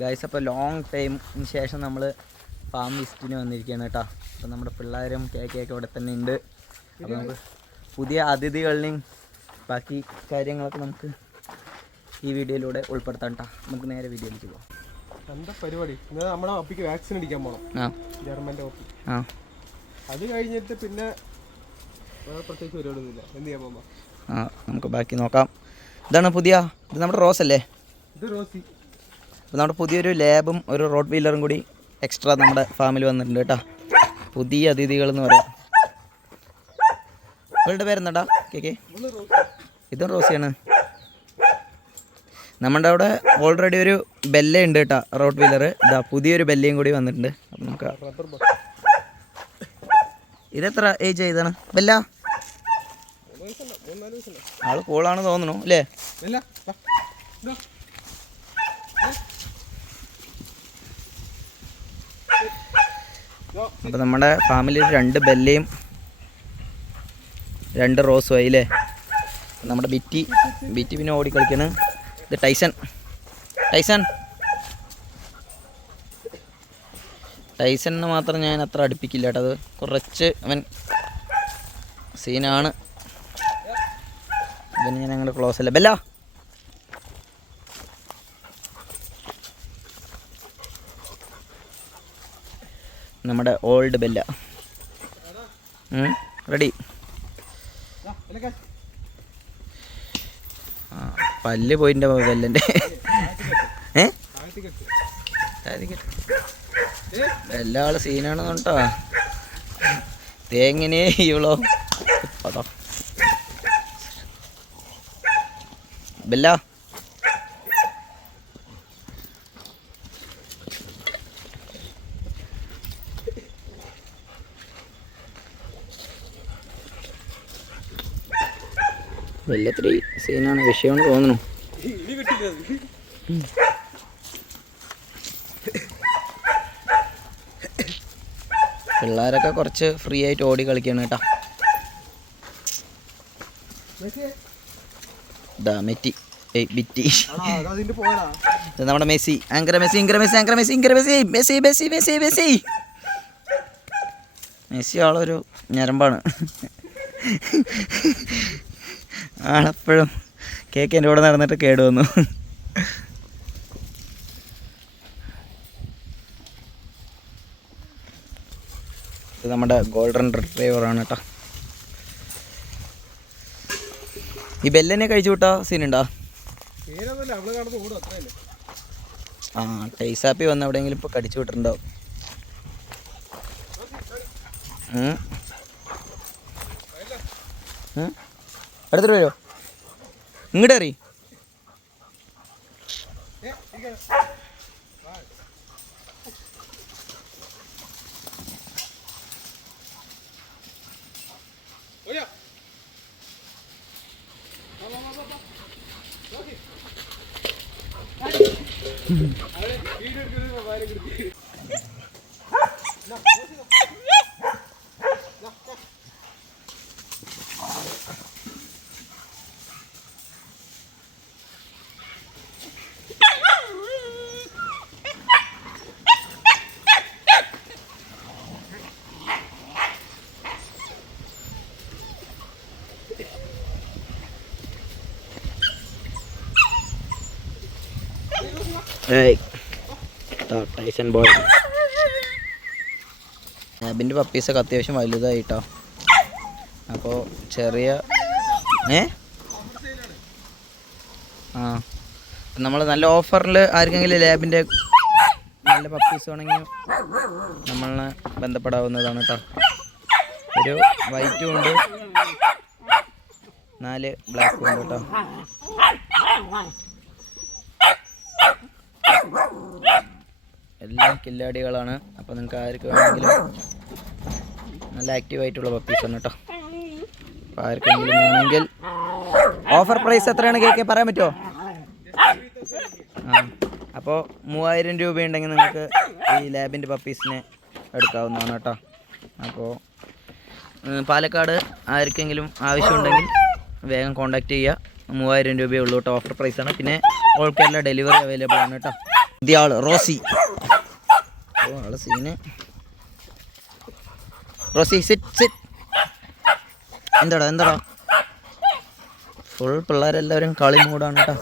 Guys അപ്പോൾ long ടൈമിന് ശേഷം നമ്മൾ ഫാം വിസിറ്റിന് വന്നിരിക്കുകയാണ് കേട്ടോ. അപ്പോൾ നമ്മുടെ പിള്ളേരും കേക്കൊക്കെ ഇവിടെ തന്നെ ഉണ്ട്. അപ്പോൾ നമുക്ക് പുതിയ അതിഥികളെയും ബാക്കി കാര്യങ്ങളൊക്കെ നമുക്ക് ഈ വീഡിയോയിലൂടെ ഉൾപ്പെടുത്താം കേട്ടോ. നമുക്ക് നേരെ വീഡിയോയിലേക്ക് പോകാം എന്താ പരിപാടി? നമ്മളെ ഒപ്പിക്ക് വാക്സിൻ അടിക്കാൻ പോകണം ആ. ജർമ്മന്റെ ഒപ്പി. അത് കഴിഞ്ഞിട്ട് പിന്നെ പ്രത്യേകിച്ച് പരിപാടിയൊന്നുമില്ല. എന്ത് ചെയ്യാൻ പോകുമ്പോൾ ആ നമുക്ക് ബാക്കി നോക്കാം. ഇതാണ് പുതിയ ഇത് നമ്മുടെ റോസ് അല്ലേ? ഇത് റോസി. അപ്പോൾ നമ്മുടെ പുതിയൊരു ലാബും ഒരു റോഡ് വീലറും കൂടി എക്സ്ട്രാ നമ്മുടെ ഫാമിൽ വന്നിട്ടുണ്ട് കേട്ടോ. പുതിയ അതിഥികൾ എന്ന് പറയാം. ഇവളുടെ പേരെന്താടാ? ഒന്ന് റോസി ഇതും റോസിയാണ്. നമ്മുടെ അവിടെ ഓൾറെഡി ഒരു ബെല്ല ഉണ്ട് കേട്ടോ റോഡ് വീലർ. ഇതാ പുതിയൊരു ബെല്ലയും കൂടി വന്നിട്ടുണ്ട്. അപ്പം നമുക്ക് ഇതെത്ര ഏജ് ഇതാണ്? ബെല്ല? ആൾ കൂളാണ് തോന്നണു അല്ലേ ഇല്ല ദാ, ഇതാ. ഇതാ. അപ്പോൾ നമ്മുടെ ഫാമിലി രണ്ട് ബെല്ലയും രണ്ട് റോസും ആയില്ലേ നമ്മുടെ ബിറ്റി ബിറ്റി പിന്നെ ഓടിക്കളിക്കാണ് ഇത് ടൈസൺ. ടൈസൺ. ടൈസണിന് മാത്രം ഞാൻ അത്ര അടുപ്പിക്കില്ല കേട്ടോ. അത് കുറച്ച് അവൻ സീനാണ്. ഇവന് ഞാൻ അങ്ങനെ ക്ലോസ് അല്ല. ബെല്ല. നമ്മുടെ ഓൾഡ് ബെല്ല റെഡി. പല്ല് പോയിന്റെ ബെല്ലന്റെ ഏ? എല്ലാ ആൾ സീനാണെന്ന് കേട്ടോ തേങ്ങനെ ഇവളോ. അതാ ബെല്ല. വല്ലത്തിരി സീനാണ്. വിഷയമാണ് തോന്നുന്നു. പിള്ളേരൊക്കെ കുറച്ച് ഫ്രീ ആയിട്ട് ഓടി കളിക്കാണ് കേട്ടോ. മെറ്റി. ബിറ്റി നമ്മുടെ മെസ്സി. ആങ്കര മെസ്സി ഇങ്കര മെസ്സി ആങ്കര Messi ഇങ്കര Messi. Messi Messi Messi Messi. Messi ആളൊരു ഞരമ്പാണ്. ആളെപ്പോഴും കേക്ക് എന്റെ കൂടെ നടന്നിട്ട് കേട് വന്നു. ഇത് നമ്മുടെ ഗോൾഡൻ ഡ്രൈവറാണ് കേട്ടോ. ഈ ബെല്ലെന്നെ കഴിച്ചു വിട്ടോ സീനുണ്ടോ? ആ ടൈസാപ്പി വന്ന് എവിടെയെങ്കിലും ഇപ്പോൾ കടിച്ചു വിട്ടിട്ടുണ്ടാവും ഉം. എടുത്തിട്ട് വരുമോ ഇങ്ങോട്ട് എറി. വീഡിയോ എടുക്കുന്നത് ടൈസൺ ബോയ് ലാബിന്റെ പപ്പീസൊക്കെ അത്യാവശ്യം വലുതായിട്ടോ. അപ്പോൾ ചെറിയ ഏ? ആ. നമ്മൾ നല്ല ഓഫറിൽ ആർക്കെങ്കിലും ലാബിന്റെ നല്ല പപ്പീസ് വേണമെങ്കിൽ നമ്മളെ ബന്ധപ്പെടാവുന്നതാണ് കേട്ടോ ഒരു വൈറ്റും ഉണ്ട്. നാല് ബ്ലാക്കും ഉണ്ട് കേട്ടോ എല്ലാം കില്ലാടികളാണ്. അപ്പോൾ നിങ്ങൾക്ക് ആർക്ക് വേണമെങ്കിലും നല്ല ആക്റ്റീവ് ആയിട്ടുള്ള പപ്പീസാണ് കേട്ടോ അപ്പോൾ ആർക്കെങ്കിലും വേണമെങ്കിൽ ഓഫർ പ്രൈസ് എത്രയാണ് കേക്ക് പറയാൻ പറ്റുമോ ആ. അപ്പോൾ മൂവായിരം രൂപയുണ്ടെങ്കിൽ നിങ്ങൾക്ക് ഈ ലാബിന്റെ പപ്പീസിനെ എടുക്കാവുന്നതാണ് കേട്ടോ അപ്പോൾ പാലക്കാട് ആർക്കെങ്കിലും ആവശ്യമുണ്ടെങ്കിൽ വേഗം കോൺടാക്റ്റ് ചെയ്യുക മൂവായിരം രൂപയേ ഉള്ളൂ കേട്ടോ ഓഫർ പ്രൈസാണ് പിന്നെ ഓൾ കേരള ഡെലിവറി അവൈലബിൾ ആണ് കേട്ടോ പുതിയ റോസി. ആൾ സീന്. റോസി സിറ്റ് സിറ്റ് എന്താടാ എന്താടാ? ഫുൾ പിള്ളേരെല്ലാവരും കളി മൂടാണ് കേട്ടോ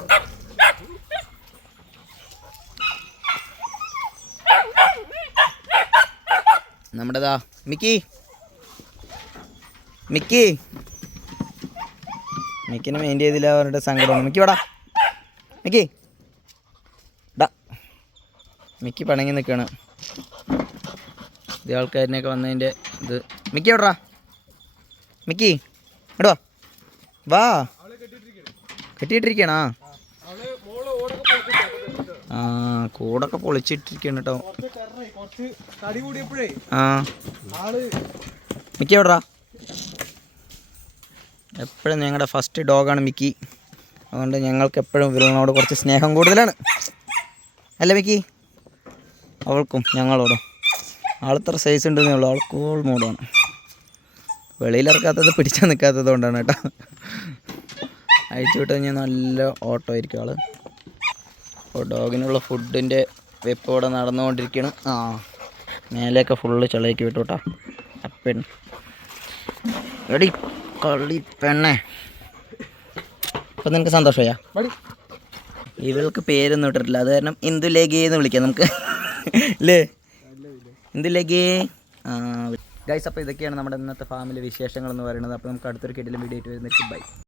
നമ്മുടെതാ മിക്കി. മിക്കി. മിക്കിനെ മെയിൻ ചെയ്തില്ല അവരുടെ സങ്കടമാണ് മിക്കി വാടാ. മിക്കി. ഡാ മിക്കി പണങ്ങി നിൽക്കുകയാണ് ഇത് ആൾക്കാരിനെയൊക്കെ വന്നതിന്റെ ഇത്. മിക്കി എവിടാ മിക്കി ഇടുവാ വാ. കെട്ടിയിട്ടിരിക്കണാ? ആ കൂടൊക്കെ പൊളിച്ചിട്ടിരിക്കണം കേട്ടോ. ആ. മിക്കി എവിടാ എപ്പോഴും ഞങ്ങളുടെ ഫസ്റ്റ് ഡോഗാണ് മിക്കി. അതുകൊണ്ട് ഞങ്ങൾക്ക് എപ്പോഴും ഇവരോട് കുറച്ച് സ്നേഹം കൂടുതലാണ്. അല്ലേ മിക്കി? അവൾക്കും ഞങ്ങളോടും. ആളത്ര സൈസ് ഉണ്ടെന്നേ ഉള്ളൂ. ആൾ കൂൾ മൂടാണ് വെളിയിലിറക്കാത്തത് പിടിച്ചാൽ നിൽക്കാത്തത് കൊണ്ടാണ് കേട്ടോ. അയച്ചു വിട്ട് കഴിഞ്ഞാൽ നല്ല ഓട്ടോ ആയിരിക്കും ആൾ അപ്പോൾ ഡോഗിനുള്ള ഫുഡിന്റെ വെപ്പ് ഇവിടെ നടന്നുകൊണ്ടിരിക്കുകയാണ് ആ മേലെയൊക്കെ ഫുള്ള് ചളയ്ക്ക് വിട്ടു കേട്ടോ. അപ്പൻ. എടി കളി പെണ്ണേ. അപ്പം നിനക്ക് സന്തോഷമായാ? ഇവൾക്ക് പേരൊന്നും ഇട്ടിട്ടില്ല. അത് കാരണം ഇന്ദുലേഖയെന്ന് വിളിക്കാം നമുക്ക്. അല്ലേ ഇന്ദുലേഖേ ആ ഗൈസ് അപ്പോൾ ഇതൊക്കെയാണ് നമ്മുടെ ഇന്നത്തെ ഫാമിലി വിശേഷങ്ങൾ എന്ന് പറയുന്നത്. അപ്പോൾ നമുക്ക് അടുത്തൊരു കിടിലും വീഡിയോ ആയിട്ട് വരുന്നത്. ബൈ